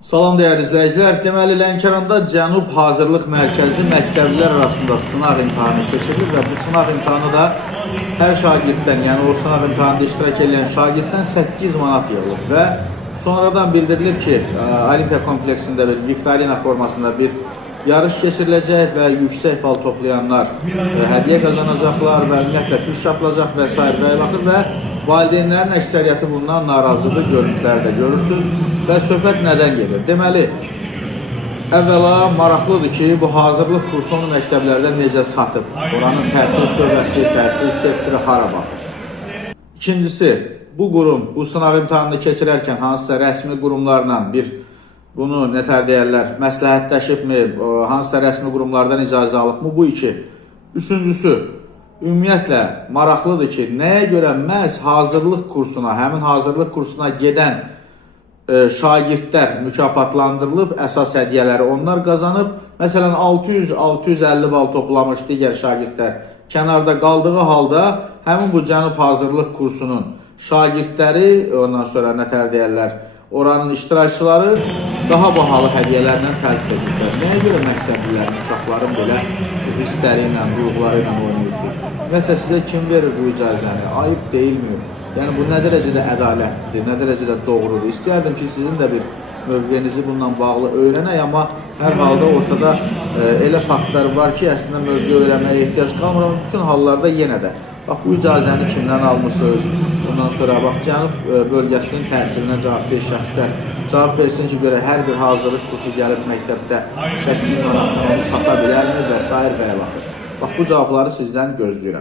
Salam dəyərli izləyicilər. Deməli, Lənkəranda Cənub Hazırlıq Mərkəzi məktəblilər arasında sınaq imtahanı keçirilir və bu sınaq imtahanı da hər şagirddən, yəni o sınaq imtahanında iştirak edən şagirddən 8 manat yığılıb və sonradan bildirilir ki, Olimpiya kompleksində bir viktorina formasında bir yarış keçiriləcək və yüksək bal toplayanlar hədiyyə qazanacaqlar və ümumiyyətlə püş atılacaq və s. və valideynlərin əksəriyyəti bundan narazıdır, görüntülərdə görürsünüz və söhbət nədən gelir? Deməli, əvvəla maraqlıdır ki, bu hazırlıq kursunu məktəblərdə necə satıb, oranın təhsil şöbəsi, təhsil sektoru hara baxır. İkincisi, bu qurum bu sınaq imtahanını keçirərkən hansısa rəsmi qurumlarla bunu nətər deyərlər, məsləhətləşibmi, hansısa rəsmi qurumlardan icazə alıbmı, bu iki. Üçüncüsü, ümumiyyətlə maraqlıdır ki, nəyə görə məhz hazırlıq kursuna, həmin hazırlıq kursuna gedən şagirdlər mükafatlandırılıb, əsas hədiyyələri onlar qazanıb. Məsələn, 600-650 bal toplamış digər şagirdlər kənarda qaldığı halda həmin bu Cənub hazırlıq kursunun şagirdləri, ondan sonra nətər deyərlər, oranın iştirakçıları daha bahalı hədiyyələrlə təltif edirlər. Nəyə görə məktəblilərin, uşaqların belə hissləri ilə, duyğuları ilə oynayırsınız? Ümumiyyətlə, sizə kim verir bu icazəni? Ayıb deyilmi? Yəni, bu nə dərəcədə ədalətlidir, nə dərəcədə doğrudur? İstəyərdim ki, sizin də bir mövqeyinizi bununla bağlı öyrənək, amma hər halda ortada elə faktlar var ki, əslində mövqey öyrənməyə ehtiyac qalmır, amma bütün hallarda yenə də bax, bu icazəni kimdən almışsınız? Bundan sonra bax, Cənub bölgəsinin təhsilinə cavabdeh şəxslər cavab versin ki, görə hər bir hazırlıq kursu gəlib məktəbdə 8 manatdan onu sata bilərmi və s. və ilaxır. Bax, bu cavabları sizdən gözləyirəm.